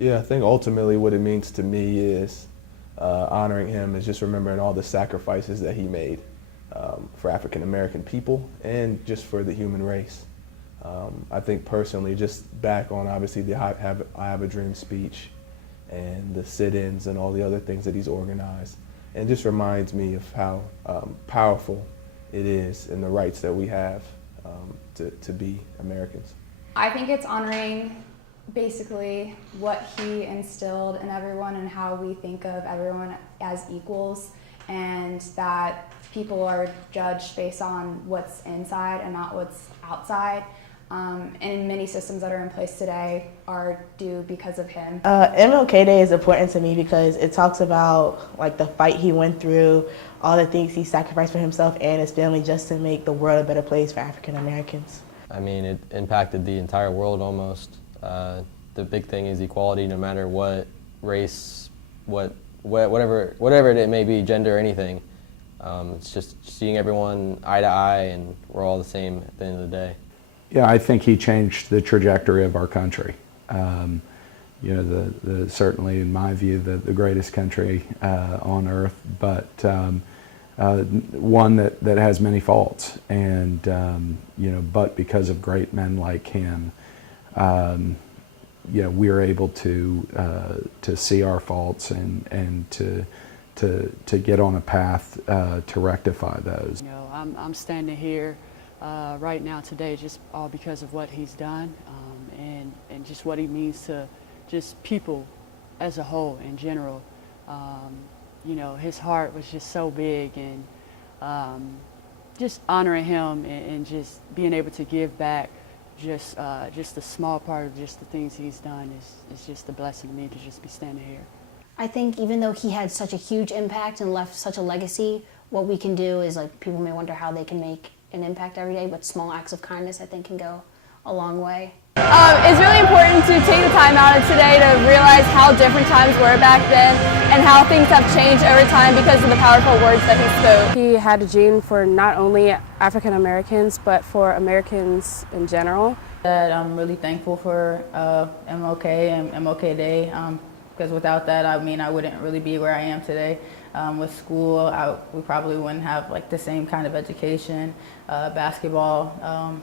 Yeah, I think ultimately what it means to me is honoring him is just remembering all the sacrifices that he made for African American people and just for the human race. I think personally, just back on obviously the I Have a Dream speech and the sit-ins and all the other things that he's organized, and just reminds me of how powerful it is and the rights that we have to be Americans. I think it's honoring basically what he instilled in everyone and how we think of everyone as equals, and that people are judged based on what's inside and not what's outside. And many systems that are in place today are due because of him. MLK Day is important to me because it talks about like the fight he went through, all the things he sacrificed for himself and his family just to make the world a better place for African Americans. I mean, it impacted the entire world almost. The big thing is equality, no matter what race, whatever it may be, gender, anything. It's just seeing everyone eye to eye, and we're all the same at the end of the day. Yeah, I think he changed the trajectory of our country. You know, certainly in my view, the greatest country on earth, but one that has many faults. And you know, but because of great men like him, you know, we are able to see our faults and to get on a path to rectify those. You know, I'm standing here right now today just all because of what he's done and just what he means to just people as a whole in general. You know, his heart was just so big, and just honoring him and just being able to give back just a small part of just the things he's done is just a blessing to me to just be standing here. I think even though he had such a huge impact and left such a legacy, what we can do is, like, people may wonder how they can make an impact every day, but small acts of kindness I think can go a long way. It's really important to take the time out of today to realize how different times were back then and how things have changed over time because of the powerful words that he spoke. He had a dream for not only African Americans but for Americans in general. That I'm really thankful for MLK and MLK Day, because without that, I mean, I wouldn't really be where I am today. With school, we probably wouldn't have like the same kind of education, basketball,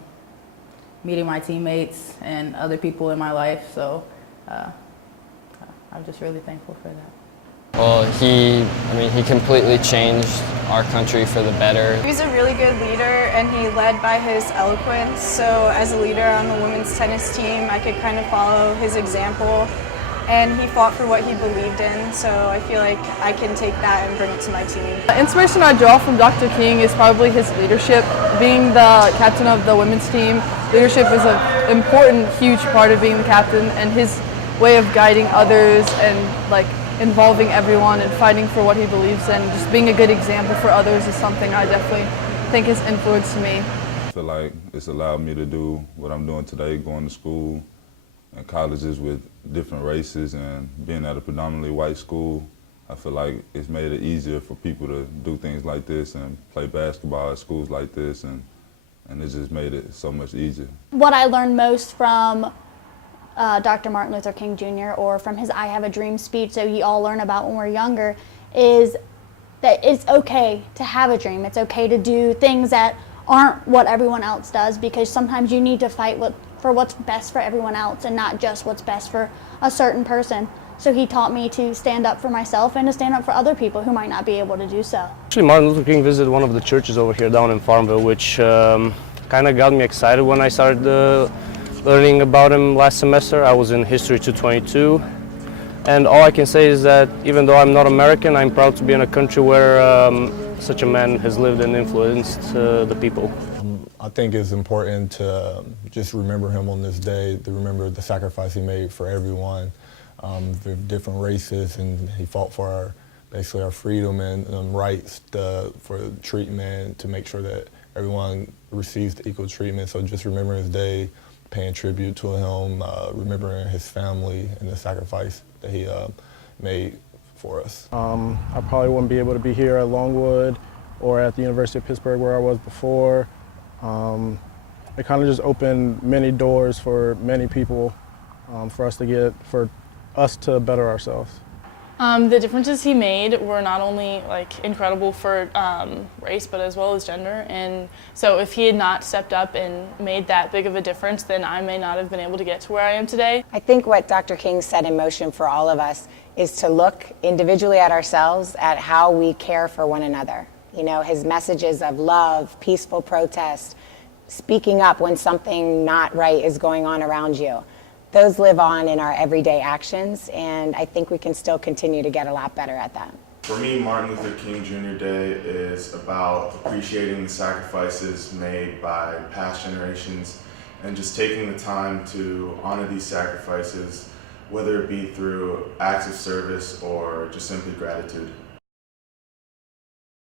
meeting my teammates and other people in my life. So I'm just really thankful for that. Well, he completely changed our country for the better. He's a really good leader, and he led by his eloquence. So as a leader on the women's tennis team, I could kind of follow his example. And he fought for what he believed in, so I feel like I can take that and bring it to my team. The inspiration I draw from Dr. King is probably his leadership. Being the captain of the women's team, leadership is an important, huge part of being the captain, and his way of guiding others and like involving everyone and fighting for what he believes in, just being a good example for others is something I definitely think has influenced me. I feel like it's allowed me to do what I'm doing today, going to school and colleges with different races, and being at a predominantly white school, I feel like it's made it easier for people to do things like this and play basketball at schools like this, and it just made it so much easier. What I learned most from Dr. Martin Luther King Jr. or from his I Have a Dream speech that we all learn about when we're younger is that it's okay to have a dream. It's okay to do things that aren't what everyone else does, because sometimes you need to fight for what's best for everyone else and not just what's best for a certain person. So he taught me to stand up for myself and to stand up for other people who might not be able to do so. Actually, Martin Luther King visited one of the churches over here down in Farmville, which kind of got me excited when I started learning about him last semester. I was in History 222, and all I can say is that even though I'm not American, I'm proud to be in a country where such a man has lived and influenced the people. I think it's important to just remember him on this day, to remember the sacrifice he made for everyone, the different races, and he fought for basically our freedom and rights for treatment, to make sure that everyone receives equal treatment. So just remembering his day, paying tribute to him, remembering his family and the sacrifice that he made for us. I probably wouldn't be able to be here at Longwood or at the University of Pittsburgh where I was before. It kind of just opened many doors for many people, for us to better ourselves. The differences he made were not only like incredible for race, but as well as gender. And so if he had not stepped up and made that big of a difference, then I may not have been able to get to where I am today. I think what Dr. King set in motion for all of us is to look individually at ourselves, at how we care for one another. You know, his messages of love, peaceful protest, speaking up when something not right is going on around you. Those live on in our everyday actions, and I think we can still continue to get a lot better at that. For me, Martin Luther King Jr. Day is about appreciating the sacrifices made by past generations and just taking the time to honor these sacrifices, whether it be through acts of service or just simply gratitude.